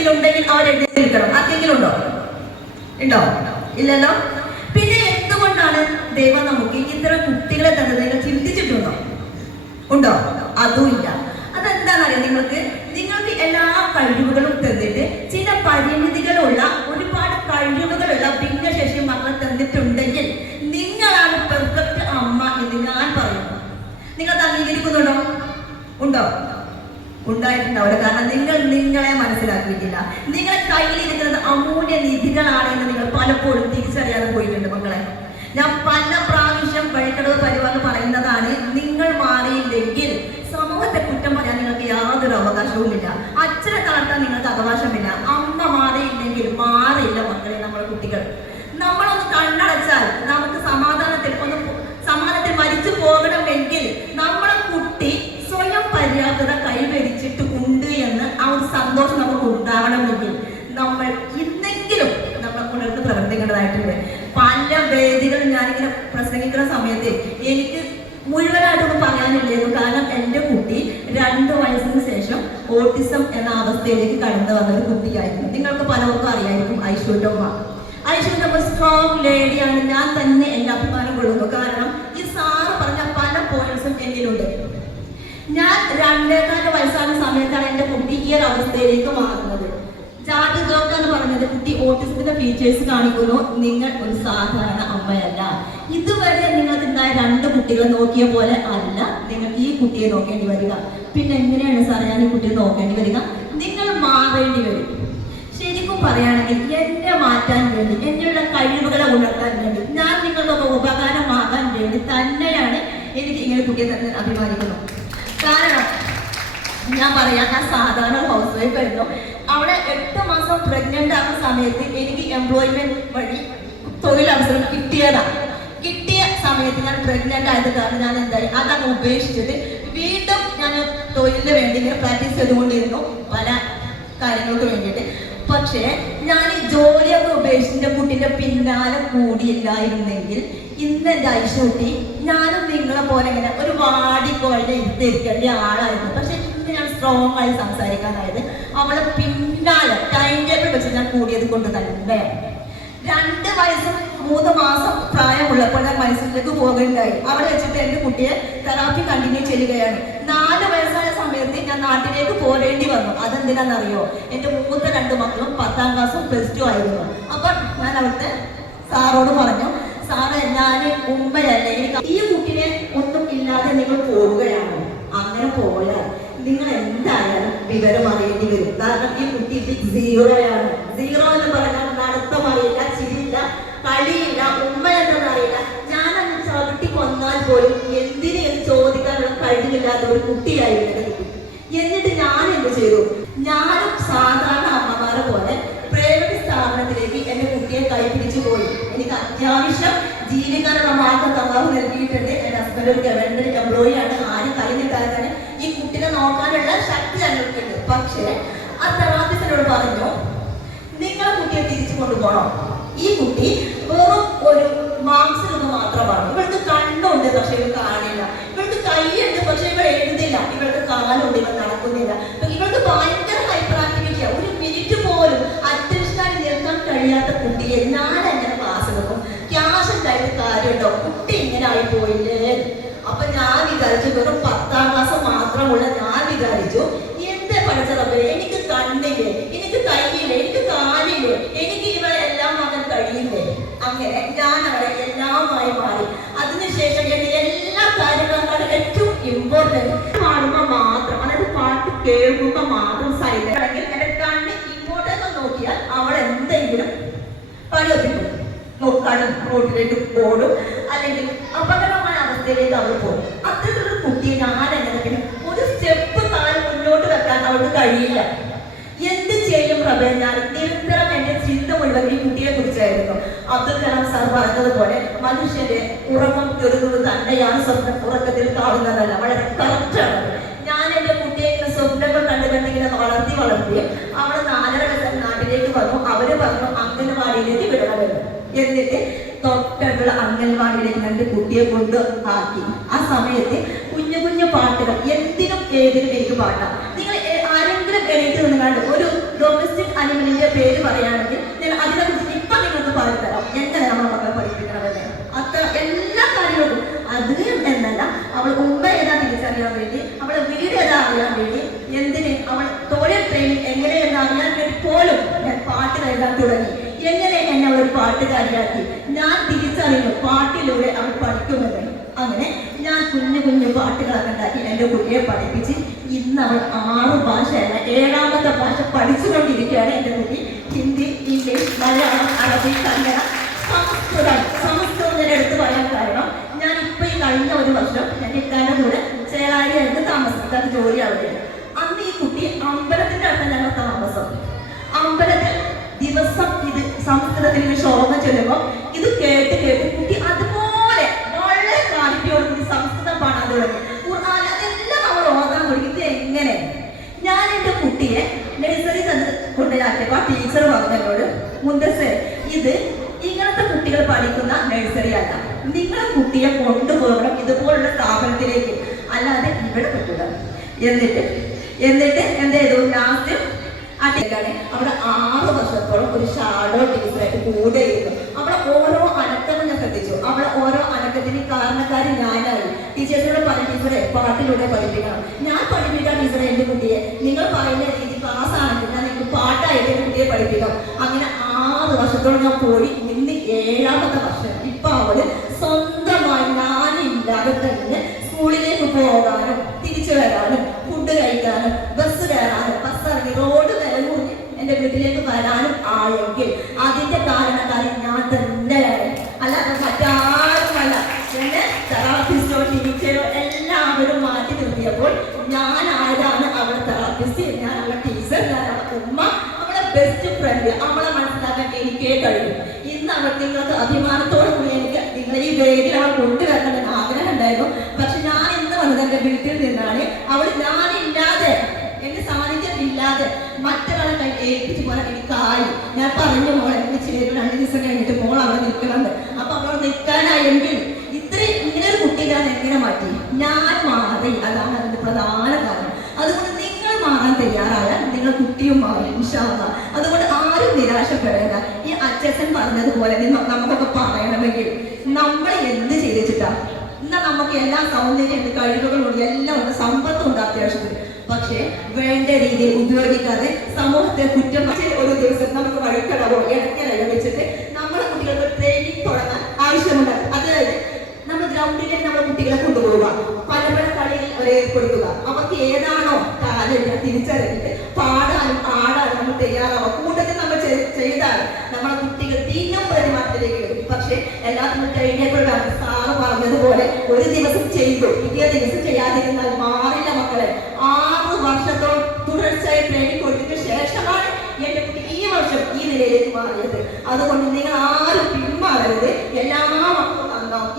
വീട്ടിലുണ്ടെങ്കിൽ അവർ എഴുതിയിരിക്കണം ആർക്കെങ്കിലും ഉണ്ടോ? ഉണ്ടോ? ഇല്ലല്ലോ? പിന്നെ എന്തുകൊണ്ടാണ് ദൈവം നമുക്ക് ഇത്ര കുട്ടികളെ തന്നെ നിങ്ങൾ ചിന്തിച്ചിട്ടുണ്ടോ? ഉണ്ടോ? അതും ഇല്ല അതെന്താണെന്നറിയാം നിങ്ങൾക്ക്? നിങ്ങൾക്ക് എല്ലാ കഴിവുകളും തന്നിട്ട് ചില പരിമിതികളുള്ള ഒരുപാട് കഴിവുകളുള്ള ഭിന്നശേഷി മക്കളെ തന്നിട്ടുണ്ടെങ്കിൽ നിങ്ങളാണ് പെർഫെക്റ്റ് അമ്മ എന്ന് ഞാൻ പറയുന്നു നിങ്ങൾ അത് അംഗീകരിക്കുന്നുണ്ടോ ഉണ്ടോ ഉണ്ടായിട്ടുണ്ടാവില്ല കാരണം നിങ്ങൾ നിങ്ങളെ മനസ്സിലാക്കിയിട്ടില്ല. നിങ്ങളെ കയ്യിലിരിക്കുന്നത് അമൂല്യ നിധികളാണ് എന്ന് നിങ്ങൾ പലപ്പോഴും തിരിച്ചറിയാതെ പോയിട്ടുണ്ട് മക്കളെ. ഞാൻ പല പ്രാവശ്യം വഴിക്കടവ് പരിപാടി പറയുന്നതാണ് നിങ്ങൾ മാറിയില്ലെങ്കിൽ സമൂഹത്തെ കുറ്റം പറയാൻ നിങ്ങൾക്ക് യാതൊരു അവകാശവുമില്ല അച്ഛനെ തളർത്താൻ നിങ്ങൾക്ക് അവകാശമില്ല. അമ്മ മാറിയില്ലെങ്കിൽ മാറിയില്ല മക്കളെ നമ്മുടെ കുട്ടികൾ. നമ്മളൊന്ന് കണ്ണടച്ചാൽ നമുക്ക് സമാധാനത്തിൽ ഒന്ന് പോ- സമാധാനത്തിൽ മരിച്ചു പോകണമെങ്കിൽ നമ്മളെ കുട്ടി സ്വയം പര്യാപ്തത കൈവരിച്ചിട്ട് ഉണ്ട് എന്ന് ആ ഒരു സന്തോഷം നമുക്ക് ഉണ്ടാവണമെങ്കിൽ നമ്മൾ ഇന്നെങ്കിലും നമ്മൾ ഉണർന്ന് പ്രവർത്തിക്കേണ്ടതായിട്ടുണ്ട് പല വേദികളും ഞാനിങ്ങനെ പ്രസംഗിക്കുന്ന സമയത്ത് എനിക്ക് മുഴുവനായിട്ടൊന്നും പറയാനില്ലായിരുന്നു കാരണം എന്റെ കുട്ടി രണ്ട് വയസ്സിന് ശേഷം ഓട്ടിസം എന്ന അവസ്ഥയിലേക്ക് കടന്നു വന്ന ഒരു കുട്ടിയായിരുന്നു. നിങ്ങൾക്ക് പലർക്കും അറിയായിരിക്കും ഐശ്വര്യമ്മ ഐശ്വര്യമ്മ സ്ട്രോങ് ലേഡിയാണ് ഞാൻ തന്നെ എന്റെ അഭിമാനം കൊള്ളുന്നു. കാരണം ഈ സാറ് പറഞ്ഞ പല പോയിന്റ്സും എന്നിലുണ്ട്. ഞാൻ രണ്ടേകാല വയസ്സാകുന്ന സമയത്താണ് എന്റെ കുട്ടി ഈ ഒരു അവസ്ഥയിലേക്ക് മാറുന്നത്. ജാതി ജോക്ക് എന്ന് പറഞ്ഞത് കുട്ടി ഓട്ടിസത്തിന്റെ ഫീച്ചേഴ്സ് കാണിക്കുന്നു. നിങ്ങൾ ഒരു സാധാരണ അമ്മയല്ല. ഇതുവരെ നിങ്ങൾക്ക് ഉണ്ടായ രണ്ട് കുട്ടികളെ നോക്കിയ പോലെ അല്ല നിങ്ങൾ ഈ കുട്ടിയെ നോക്കേണ്ടി വരിക. പിന്നെ എങ്ങനെയാണ് സാറേ ഞാൻ ഈ കുട്ടിയെ നോക്കേണ്ടി വരിക? നിങ്ങൾ മാറേണ്ടി വരും. ശരിക്കും പറയുകയാണെങ്കിൽ എന്നെ മാറ്റാൻ വേണ്ടി എന്നുള്ള കഴിവുകളെ ഉണർത്താൻ വേണ്ടി ഞാൻ നിങ്ങൾക്കൊക്കെ ഉപകാരമാകാൻ വേണ്ടി തന്നെയാണ് എനിക്ക് ഇങ്ങനെ കുട്ടിയെ തന്നെ അഭിമാനിക്കുന്നത്. കാരണം ഞാൻ പറയാം ഞാൻ സാധാരണ ഹൗസ് വൈഫ് ആയിരുന്നു. അവിടെ എട്ട് മാസം പ്രഗ്നന്റ് ആകുന്ന സമയത്ത് എനിക്ക് എംപ്ലോയ്മെന്റ് വഴി തൊഴിലവസരം കിട്ടിയതാണ് കിട്ടിയ സമയത്ത് ഞാൻ പ്രഗ്നന്റ് ആയത് കാരണം ഞാൻ എന്തായി? അതങ്ങ് ഉപേക്ഷിച്ചിട്ട് വീണ്ടും ഞാൻ തൊഴിലിന് വേണ്ടി ഇങ്ങനെ പ്രാക്ടീസ് ചെയ്തുകൊണ്ടിരുന്നു പല കാര്യങ്ങൾക്ക് വേണ്ടിയിട്ട്. പക്ഷേ ഞാൻ ഈ ജോലിയൊക്കെ ഉപേക്ഷിച്ചിട്ട് കുട്ടിന്റെ പിന്നാലെ കൂടിയില്ലായിരുന്നെങ്കിൽ ഇന്ന് എന്റെ ഐശ്വട്ടി ഞാനും നിങ്ങളെ പോലെ ഇങ്ങനെ ഒരു വാടിക്കോഴിനെ ഇരുത്തിരിക്കേണ്ട ആളായിരുന്നു. പക്ഷെ സ്ട്രോങ് ആയി സംസാരിക്കാൻ അതായത് അവളെ പിന്നാലെ ടൈം ടേബിൾ വെച്ച് ഞാൻ കൂടിയത് കൊണ്ട് തന്നെ. രണ്ട് വയസ്സും മൂന്ന് മാസം പ്രായമുള്ളപ്പോൾ ഞാൻ മൈസൂരിലേക്ക് പോകുകയുണ്ടായി അവിടെ വെച്ചിട്ട് എന്റെ കുട്ടിയെ തെറാപ്പി കണ്ടിന്യൂ ചെയ്യുകയാണ്. നാല് വയസ്സായ സമയത്ത് ഞാൻ നാട്ടിലേക്ക് പോരേണ്ടി വന്നു. അതെന്തിനാണെന്നറിയോ? എന്റെ മൂത്ത രണ്ട് മക്കളും പത്താം ക്ലാസ്സും പ്ലസ് ടു ആയിരുന്നു. അപ്പം ഞാൻ അവിടുത്തെ സാറോട് പറഞ്ഞു സാറ് ഞാൻ ഉമ്മയല്ലേ ഈ കുട്ടിനെ ഒന്നും ഇല്ലാതെ നിങ്ങൾ പോവുകയാണോ. അങ്ങനെ പോയാൽ നിങ്ങൾ എന്തായാലും വിവരം അറിയേണ്ടി വരും. കാരണം ഈ കുട്ടി സീറോയാണ്. സീറോ എന്ന് പറഞ്ഞാൽ നടത്തം അറിയില്ല ചിരിയില്ല കളിയില്ല ഉമ്മ അറിയില്ല. ഞാൻ അങ്ങ് ചവിട്ടി കൊന്നാൽ പോലും എന്തിന് എന്ന് ചോദിക്കാനുള്ള കഴിവില്ലാത്ത ഒരു കുട്ടിയായിരുന്നു കുട്ടി. എന്നിട്ട് ഞാൻ എന്ത് ചെയ്തു? ഞാനും സാധാരണ അമ്മമാരെ പോലെ പ്രൈവറ്റ് സ്ഥാപനത്തിലേക്ക് എന്റെ കുട്ടിയെ കൈപിടിച്ചു പോയി. എനിക്ക് അത്യാവശ്യം ജീവിക്കാനുള്ള മാർഗം തന്നാവ് നൽകിയിട്ടുണ്ട്. എന്റെ ഹസ്ബൻഡ് ഒരു ഗവൺമെന്റ് എംപ്ലോയി ആണ്. നോക്കാനുള്ള ശക്തി ഞങ്ങൾക്കുണ്ട് പക്ഷേ ആ തെറാപ്പിസ്റ്റിനോട് പറഞ്ഞു നിങ്ങളെ കുട്ടിയെ തിരിച്ചു കൊണ്ടുപോകണം. ഈ കുട്ടി വെറും ഒരു മാംസം മാത്രമാണ്. ഇവൾക്ക് കണ്ണുണ്ട് പക്ഷെ ഇവൾ കാണില്ല ഇവൾക്ക് കൈയുണ്ട് പക്ഷെ ഇവൾ എഴുതില്ല. ഇവൾക്ക് കാലുണ്ട് ഇവൾ പാടുമ്പോൾ മാത്രം പാട്ട് മാത്രം നോക്കിയാൽ അവൾ റോഡിലേക്ക് അല്ലെങ്കിൽ അവസ്ഥയിലേക്ക് പോകും. കുട്ടിയെ ഞാൻ ഒരു സ്റ്റെപ്പ് മുന്നോട്ട് വെക്കാൻ അവൾക്ക് എന്ത് ചെയ്യും നിരന്തരം എന്റെ ചിന്ത കുറിച്ചായിരുന്നു. അബ്ദുൽ കലാം സാർ പറഞ്ഞതുപോലെ മനുഷ്യന്റെ ഉറക്കം കെടുന്നത് തന്നെയാണ് സ്വപ്നം ഉറക്കത്തിൽ കാണുന്നതല്ല വളരെ കറക്റ്റാണ് ഞാൻ എന്റെ കുട്ടിയെ ഇങ്ങനെ സ്വപ്നങ്ങൾ കണ്ടു കണ്ടിങ്ങനെ വളർത്തി വളർത്തി അവൾ നാലര വയസ്സായ നാട്ടിലേക്ക് വന്നു അവർ പറഞ്ഞു അംഗനവാടിയിലേക്ക് വിടണമെന്ന് എന്നിട്ട് തൊട്ടുള്ള അംഗൻവാടിയിലേക്ക് രണ്ട് കുട്ടിയെ കൊണ്ട് ആക്കി. ആ സമയത്ത് കുഞ്ഞു കുഞ്ഞു പാട്ടുകൾ എന്തിനും ഏതിനും എനിക്ക് പാടാം നിങ്ങൾ ആരെങ്കിലും എഴുതി നിന്നുകൊണ്ട് ഒരു ഡൊമസ്റ്റിക് അനിമലിന്റെ പേര് പറയുകയാണെങ്കിൽ ഞാൻ അതിനെ കുറിച്ച് ഇപ്പൊ നിങ്ങൾക്ക് പറഞ്ഞു തരാം എങ്ങനെ നമ്മൾ മക്കളെ പഠിപ്പിക്കണമെന്ന് അത്ര എല്ലാ കാര്യങ്ങളും അതിനും എന്നല്ല അവൾ മുമ്പ് ഏതാ തിരിച്ചറിയാൻ വേണ്ടി അവളെ വീട് ഏതാ അറിയാൻ വേണ്ടി എന്തിന് അവൾ തൊഴിൽ ട്രെയിനിങ് എങ്ങനെയെന്ന് അറിയാൻ വേണ്ടി പോലും ഞാൻ പാട്ട് എഴുതാൻ തുടങ്ങി എങ്ങനെ എന്നെ അവൾ ഒരു പാട്ടുകാരിയാക്കി ഞാൻ തിരിച്ചറിയുന്നു പാട്ടിലൂടെ അവൾ പഠിക്കുമെന്ന് അങ്ങനെ ഞാൻ കുഞ്ഞു കുഞ്ഞു പാട്ടുകളൊക്കെ ഉണ്ടാക്കി എന്റെ കുട്ടിയെ പഠിപ്പിച്ച് ഇന്ന് അവൾ ആറ് ഭാഷയല്ല ഏഴാമത്തെ ഭാഷ പഠിച്ചുകൊണ്ടിരിക്കുകയാണ് എന്റെ കുട്ടി. ഹിന്ദി ഇംഗ്ലീഷ് മലയാളം അറബി കന്നഡ സംസ്കൃതം സംസ്കൃതം ഞാൻ എടുത്തു പറയാൻ കാരണം ഞാൻ ഇപ്പം ഈ കഴിഞ്ഞ ഒരു വർഷം എന്റെ ഇക്കാരുടെ കൂടെ ചേളാരിയായിട്ട് താമസിക്കാത്ത ജോലി അന്ന് ഈ കുട്ടി അമ്പലത്തിന്റെ അടുത്ത് ഞങ്ങൾ താമസം. സംസ്കൃതത്തിൽ ശോഭ ചൊല്ലുമ്പോൾ ഇത് കേട്ട് കേട്ട് കുട്ടി അതുപോലെ വളരെ ക്ലാരിറ്റിയോട് കൂടി സംസ്കൃതം പാടാൻ തുടങ്ങി. ഖുർആൻ അതെല്ലാം അവൾ ഓർക്കാൻ തുടങ്ങി. ഇത് എങ്ങനെ? ഞാൻ എന്റെ കുട്ടിയെ നഴ്സറി തന്ന് കൊണ്ടുവരാക്കിയപ്പോൾ ആ ടീച്ചർ പറഞ്ഞോട് മുന്തസ് ഇത് ഇങ്ങനത്തെ കുട്ടികൾ പഠിക്കുന്ന നഴ്സറി അല്ല. നിങ്ങളെ കുട്ടിയെ കൊണ്ടുപോകണം ഇതുപോലുള്ള സ്ഥാപനത്തിലേക്ക്. അല്ലാതെ ഇവിടെ പറ്റില്ല എന്നിട്ട് എന്നിട്ട് എന്ത് ചെയ്തു? ലാസ്റ്റ് ടീച്ചറാണ് അവിടെ ആറ് വർഷത്തോളം ഒരു ഷാഡോ ടീച്ചറായിട്ട് കൂടെ ഇരുന്നു. അവിടെ ഓരോ അനക്കവും ഞാൻ ശ്രദ്ധിച്ചു. അവിടെ ഓരോ അനക്കത്തിന് കാരണക്കാരൻ ഞാനായി. ടീച്ചേഴ്സിനോട് പല ടീച്ചറെ പാട്ടിലൂടെ പഠിപ്പിക്കണം. ഞാൻ പഠിപ്പിക്കാം ടീച്ചറെ എന്റെ കുട്ടിയെ. നിങ്ങൾ പറയുന്ന രീതി ക്ലാസ് ആണെങ്കിൽ ഞാൻ നിങ്ങൾക്ക് പാട്ടായിട്ട് എന്റെ കുട്ടിയെ പഠിപ്പിക്കാം. അങ്ങനെ ആറ് വർഷത്തോളം ഞാൻ പോയി. ഇന്ന് ഏഴാമത്തെ വർഷം. ഇപ്പൊ അവൾ സ്വന്തമായി ഞാനില്ലാതെ തന്നെ സ്കൂളിലേക്ക് പോകാനും തിരിച്ചു വരാനും ഫുഡ് കഴിക്കാനും ബസ് കയറാനും ബസ് ഇറങ്ങി റോഡ് വിലമുറിഞ്ഞ് എന്റെ വീട്ടിലേക്ക് വരാനും ആയെങ്കിൽ അതിന്റെ കാരണക്കാരൻ ഞാൻ തന്നെയാണ് അല്ലാതെ മറ്റാരുമല്ല എന്നെ തെറാപ്പിസ്റ്റോ ടീച്ചറോ എല്ലാവരും മാറ്റി നിർത്തിയപ്പോൾ ഞാൻ ആരാണ് അവളെ തെറാപ്പിസ്റ്റ് ഞാൻ അവളെ ടീച്ചർ ഞാൻ അവളെ ഉമ്മ അവളെ ബെസ്റ്റ് അവളെ മനസ്സിലാക്കാൻ എനിക്കേ കഴിയും. ഇന്ന് അവൾ നിങ്ങൾക്ക് അഭിമാനത്തോടു കൂടി എനിക്ക് നിങ്ങളെ ഈ വേദിയിൽ അവൾ കൊണ്ടുവരണമെന്ന് ആഗ്രഹം ഉണ്ടായിരുന്നു പക്ഷെ ഞാൻ ഇന്ന് വന്നത് എന്റെ വീട്ടിൽ നിന്നാണ്. അവൾ ഞാനില്ലാതെ എന്റെ സാന്നിധ്യം ഇല്ലാതെ മറ്റൊരാളെ കൈ ഏൽപ്പിച്ച് പോലെ എനിക്കായി. ഞാൻ പറഞ്ഞു മോളെ എനിക്ക് ചേരും രണ്ട് ദിവസം കഴിഞ്ഞിട്ട് മോൾ അവിടെ നിൽക്കണമെന്ന്. അപ്പൊ അവൾ നിൽക്കാനായെങ്കിൽ ഇത്രയും ഇങ്ങനെ ഒരു കുട്ടി ഞാൻ എങ്ങനെ മാറ്റി? ഞാൻ മാറി. അതാണ് അതിന്റെ പ്രധാന കാരണം അതുകൊണ്ട് നിങ്ങൾ മാറാൻ തയ്യാറായാൽ നിങ്ങൾ കുട്ടിയും മാറി ഇൻഷാല്ല അതുകൊണ്ട് ആരും നിരാശപ്പെടേണ്ട. ഈ അച്ഛൻ പറഞ്ഞതുപോലെ നമുക്കൊക്കെ പറയണമെങ്കിൽ നമ്മൾ എന്ത് ചെയ്തിട്ടാ എന്നാ നമുക്ക് എല്ലാ സൗന്ദര്യമുണ്ട് കഴിവുകളുണ്ട് എല്ലാം ഉണ്ട് സമ്പത്തും ഉണ്ട് അത്യാവശ്യത്തിന്. പക്ഷേ വേണ്ട രീതിയിൽ ഉപയോഗിക്കാതെ സമൂഹത്തെ കുറ്റം ഒരു ദിവസം നമുക്ക് വഴിക്കടവോ ഇടയ്ക്കലോ വെച്ചിട്ട് നമ്മുടെ കുട്ടികൾക്ക് ട്രെയിനിങ് തുടങ്ങാൻ ആവശ്യമുണ്ട്. അതായത് നമ്മൾ ഗ്രൗണ്ടിലേക്ക് നമ്മുടെ കുട്ടികളെ കൊണ്ടുപോവുക. പല പല കളിയിൽ അവരെ ഏർപ്പെടുത്തുക. അവർക്ക് ഏതാണോ താല്പര്യം തിരിച്ചറിഞ്ഞിട്ട് ആടാനും നമ്മൾ തയ്യാറാവുക കൂട്ടത്തിൽ നമ്മൾ ചെയ്- ചെയ്താൽ നമ്മളെ കുട്ടികൾ തീഞ്ഞം പ്രതിമാറ്റത്തിലേക്ക് വരും. പക്ഷേ എല്ലാത്തിനും കഴിഞ്ഞപ്പോഴാണ് സാറ് പറഞ്ഞതുപോലെ ഒരു ദിവസം ചെയ്തു. പിറ്റേ ദിവസം ചെയ്യാതിരുന്നാൽ മാറില്ല മക്കളെ. ആറ് വർഷത്തോളം തുടർച്ചയായി ട്രെയിനിങ് കൊടുത്തിട്ട് ശേഷമാണ് എന്റെ കുട്ടി ഈ വർഷം ഈ നിലയിലേക്ക് മാറിയത്. അതുകൊണ്ട് നിങ്ങൾ ആരും പിന്മാറരുത്. എല്ലാ മക്കളും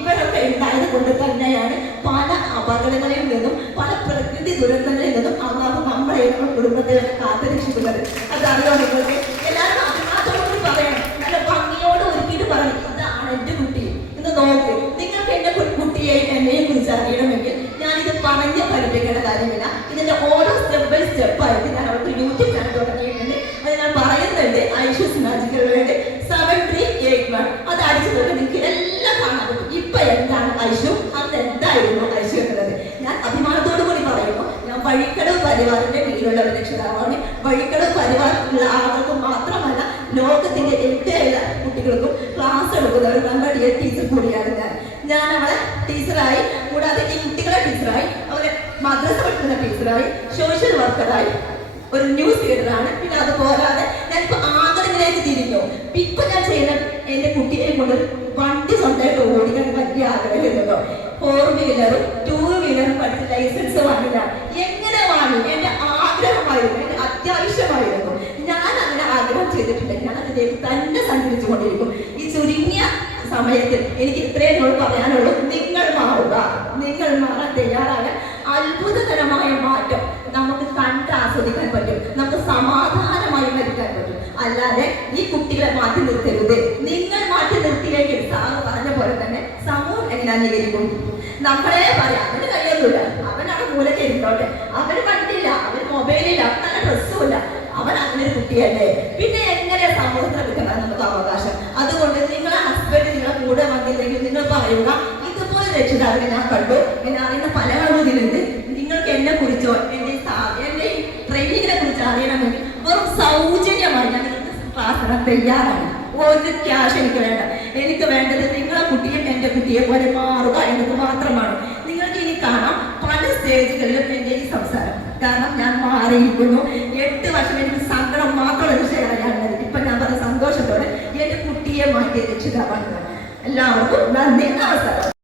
ഇവരൊക്കെ ഉണ്ടായത് കൊണ്ട് തന്നെയാണ് പല അപകടങ്ങളിൽ നിന്നും പല പ്രകൃതി ദുരന്തങ്ങളിൽ നിന്നും അള്ളാഹു നമ്മുടെ കുടുംബത്തെ കാത്തുരക്ഷിക്കുന്നത്. അതറിയോ നിങ്ങൾക്ക്. എല്ലാവരും അഭിമാനത്തോട് പറയണം. നല്ല ഭംഗിയോട് ഒരുക്കിയിട്ട് പറയണം. ഇതാണ് എന്റെ കുട്ടി. എന്ന് നോക്ക് നിങ്ങൾക്ക് എന്റെ കുട്ടിയെ എന്നെയും കുറിച്ച് അറിയണമെങ്കിൽ ഞാനിത് പറഞ്ഞ് പഠിപ്പിക്കേണ്ട കാര്യമില്ല. ഇതിന്റെ ഓരോ സ്റ്റെപ്പ് ബൈ സ്റ്റെപ്പ് ആയിട്ട് ഞാൻ അവർക്ക് യൂട്യൂബ് ചാനൽ വഴിക്കടവ് പരിവാറിന്റെ കീഴിലുള്ള ഒരു രക്ഷിതാവാണ്. വഴിക്കടവ് പരിവാറിലുള്ള ആളുകൾക്ക് മാത്രമല്ല ലോകത്തിന്റെ എല്ലാ കുട്ടികൾക്കും ക്ലാസ് എടുക്കുന്ന ഒരു നല്ല ടീച്ചർ കൂടിയാണ് ഞാൻ ഞാൻ അവളെ ടീച്ചറായി കൂടാതെ ഈ കുട്ടികളെ ടീച്ചറായി അവരെ മദ്രസ പഠിക്കുന്ന ടീച്ചറായി സോഷ്യൽ വർക്കറായി ഒരു ന്യൂസ് റീഡറാണ് പിന്നെ അത് പോരാതെ ആദരവിലേക്ക് തിരിഞ്ഞു ഇപ്പൊ ഞാൻ ചെയ്യുന്ന എന്റെ കുട്ടിയെ കൊണ്ട് വണ്ടി സ്വന്തമായിട്ട് ഓടിക്കാൻ വലിയ ആഗ്രഹമില്ലല്ലോ ഫോർ വീലറും ടൂ വീലറും പഠിച്ച് ലൈസൻസ് വാങ്ങില്ല. എങ്ങനെ വാങ്ങി? എന്റെ ആഗ്രഹമായിരുന്നു എന്റെ അത്യാവശ്യമായിരുന്നു. ഞാൻ അങ്ങനെ ആഗ്രഹം ചെയ്തിട്ടില്ല. ഞാൻ അതിലേക്ക് തന്നെ സഞ്ചരിച്ചു കൊണ്ടിരിക്കും ഈ ചുരുങ്ങിയ സമയത്തിൽ എനിക്ക് ഇത്രയും എന്നോട് പറയാനുള്ളൂ. നിങ്ങൾ സമൂഹം നമ്മളെ പറയാം അവന് കഴിയുന്നില്ല അവനാണ് മൂലക്ക് ഇരുന്നോട്ടെ. അവന് കണ്ടില്ല അവന് മൊബൈലില്ല അവൻ നല്ല ഡ്രസ്സുമില്ല അവൻ അങ്ങനെ കുട്ടിയല്ലേ? പിന്നെ എങ്ങനെ സമൂഹത്തിന് എടുക്കണം നമുക്ക് അവകാശം? അതുകൊണ്ട് നിങ്ങളെ ഹസ്ബൻഡ് നിങ്ങളെ കൂടെ വന്നില്ലെങ്കിൽ നിങ്ങൾ പറയുക ഇതുപോലെ രക്ഷിതാവിനെ ഞാൻ കണ്ടു. എന്നെ അറിയുന്ന പല ആളുകളുണ്ട്. നിങ്ങൾക്ക് എന്നെ കുറിച്ചോ എന്റെ എന്റെ ട്രെയിനിങ്ങിനെ കുറിച്ച് അറിയണമെങ്കിൽ വെറും സൗജന്യമായി ഞാൻ നിങ്ങൾക്ക് ക്ലാസ് തരാൻ തയ്യാറാണ്. ഒരു ക്യാഷ് എനിക്ക് വേണ്ട. എനിക്ക് വേണ്ടത് നിങ്ങളെ കുട്ടിയെ എന്റെ കുട്ടിയെ പോലെ മാറുക എന്നത് മാത്രമാണ്. നിങ്ങൾക്ക് ഇനി കാണാം പല സ്റ്റേജുകളിലും എന്റെ ഈ സംസാരം. കാരണം ഞാൻ മാറിയിരിക്കുന്നു. എട്ട് വർഷം എനിക്ക് സങ്കടം മാത്രമുള്ള വിഷയമാണ് ഇപ്പൊ ഞാൻ പറഞ്ഞ സന്തോഷത്തോടെ എന്റെ കുട്ടിയെ മാറ്റിയ രക്ഷിതാവാണ്. എല്ലാവർക്കും നന്ദി നമസ്കാരം.